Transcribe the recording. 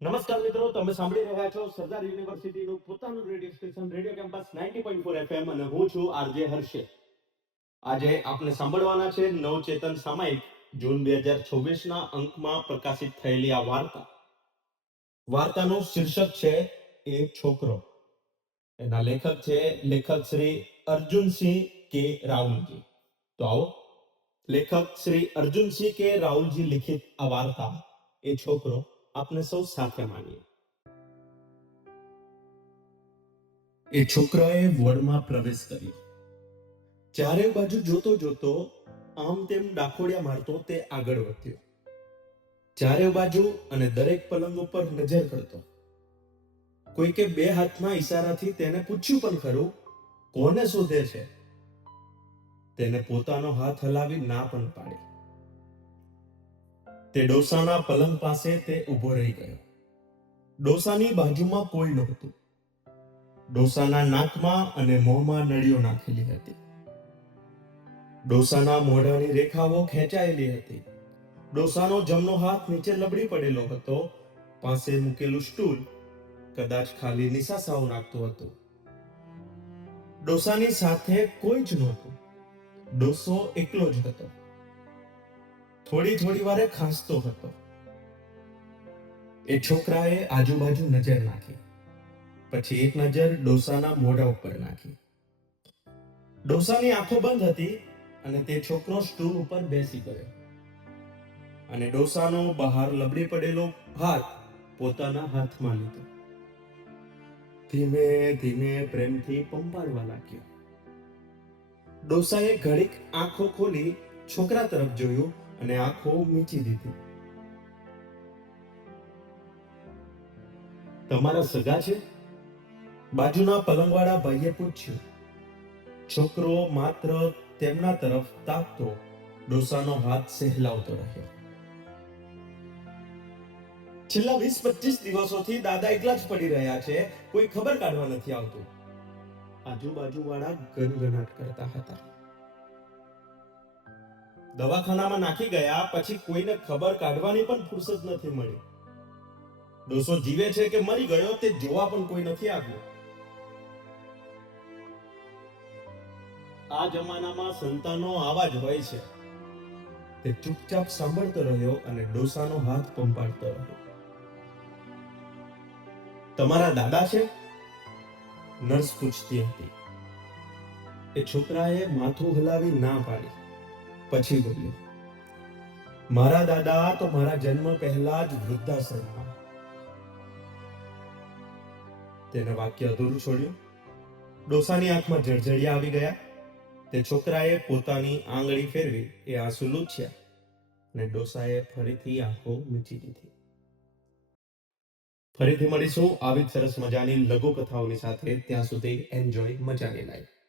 નમસ્કાર મિત્રો, તમે સાંભળી રહ્યા છો સરદાર યુનિવર્સિટીનું પોતાનું radio station radio campus 90.4 FM અને હું છું આરજે હર્ષે. આજે આપણે સાંભળવાના છે નવચેતન સામાયિક જૂન 2026 ના અંકમાં પ્રકાશિત થયેલી આ વાર્તા. વાર્તાનું શીર્ષક છે એ છોકરો. એના લેખક શ્રી અર્જુનસિંહ કે રાહુલજી. તો આવો લેખક શ્રી અર્જુનસિંહ કે રાહુલજી લિખિત આ વાર્તા એ છોકરો આપણે સૌ સાથે માનીએ. એ છોકરાએ વડમાં પ્રવેશ કર્યો. ચારે બાજુ જોતો જોતો આમ તેમ ડાખોડિયા મારતો તે આગળ વધ્યો. ચારે બાજુ અને દરેક પલંગ ઉપર નજર કરતો. કોઈકે બે હાથના ઈશારાથી તેને પૂછ્યું પણ ખરું, કોને શોધે છે? તેને પોતાનો હાથ હલાવી ના પણ પાડી. તે ડોસાના પલંગ પાસે તે ઊભો રહી ગયો. ડોસાની બાજુમાં કોઈ નહોતું. ડોસાના નાકમાં અને મોંમાં નળીઓ નાખેલી હતી. ડોસાના મોઢાની રેખાઓ ખેંચાયેલી હતી. ડોસાનો જમણો હાથ નીચે લબડી પડેલો હતો. પાસે મૂકેલું સ્ટૂલ કદાચ ખાલી નિસાસાઓ નાખતું હતું. ડોસાની સાથે કોઈ જ નહોતું. ડોસો એકલો જ હતો. થોડી વારે ખાંસતો હતો. એ છોકરાએ આજુબાજુ નજર નાખી. પછી એક નજર ડોસાના મોઢા ઉપર નાખી. ડોસાની આંખો બંધ હતી અને તે છોકરો સ્ટૂલ ઉપર બેસી ગયો અને ડોસાનો બહાર લબડી પડેલો હાથ પોતાના હાથમાં લીધો. ધીમે ધીમે પ્રેમથી પંપાળવા લાગ્યો. ડોસાએ ઘડીક આંખો ખોલી છોકરા તરફ જોયું અને આંખો મીચી દીધી. તમારા સગા છે? બાજુના પલંગવાળા ભાઈએ પૂછ્યું. છોકરો માત્ર તેમના તરફ તાકતો ડોસાનો હાથ સહેલાવતો રહ્યો. છેલ્લા 20-25 દિવસોથી દાદા એકલા જ પડી રહ્યા છે. કોઈ ખબર કાઢવા નથી આવતું. આજુબાજુ વાળા ગનગનાટ કરતા હતા. દવાખાનામાં નાખી ગયા પછી કોઈને ખબર કાઢવાની પણ ફુરસદ નથી મળી. ડોસો જીવે છે કે મરી ગયો તે જોવા પણ કોઈ નથી આવ્યું. આ જમાનામાં સંતાનો આવા જ હોય છે. તે ચૂપચાપ સાંભળતો રહ્યો અને ડોસાનો હાથ પંપાળતો રહ્યો. તમારા દાદા છે? નર્સ પૂછતી હતી. એ છોકરાએ માથું હલાવી ના પાડી. પછી બોલ્યો, મારા દાદા તો મારા જન્મ પહેલા જ વૃદ્ધાશ્રમમાં. તેને વાક્ય અધૂરું છોડ્યું. ડોસાની આંખમાં જળજળિયા આવી ગયા. તે છોકરાએ પોતાની આંગળી ફેરવી એ આંસુ લૂછ્યા અને ડોસાએ ફરીથી આંખો મીચી દીધી. ફરીથી મળીશું આવી જ સરસ મજાની લઘુ કથાઓની સાથે. ત્યાં સુધી એન્જોય મજાની લાઈફ.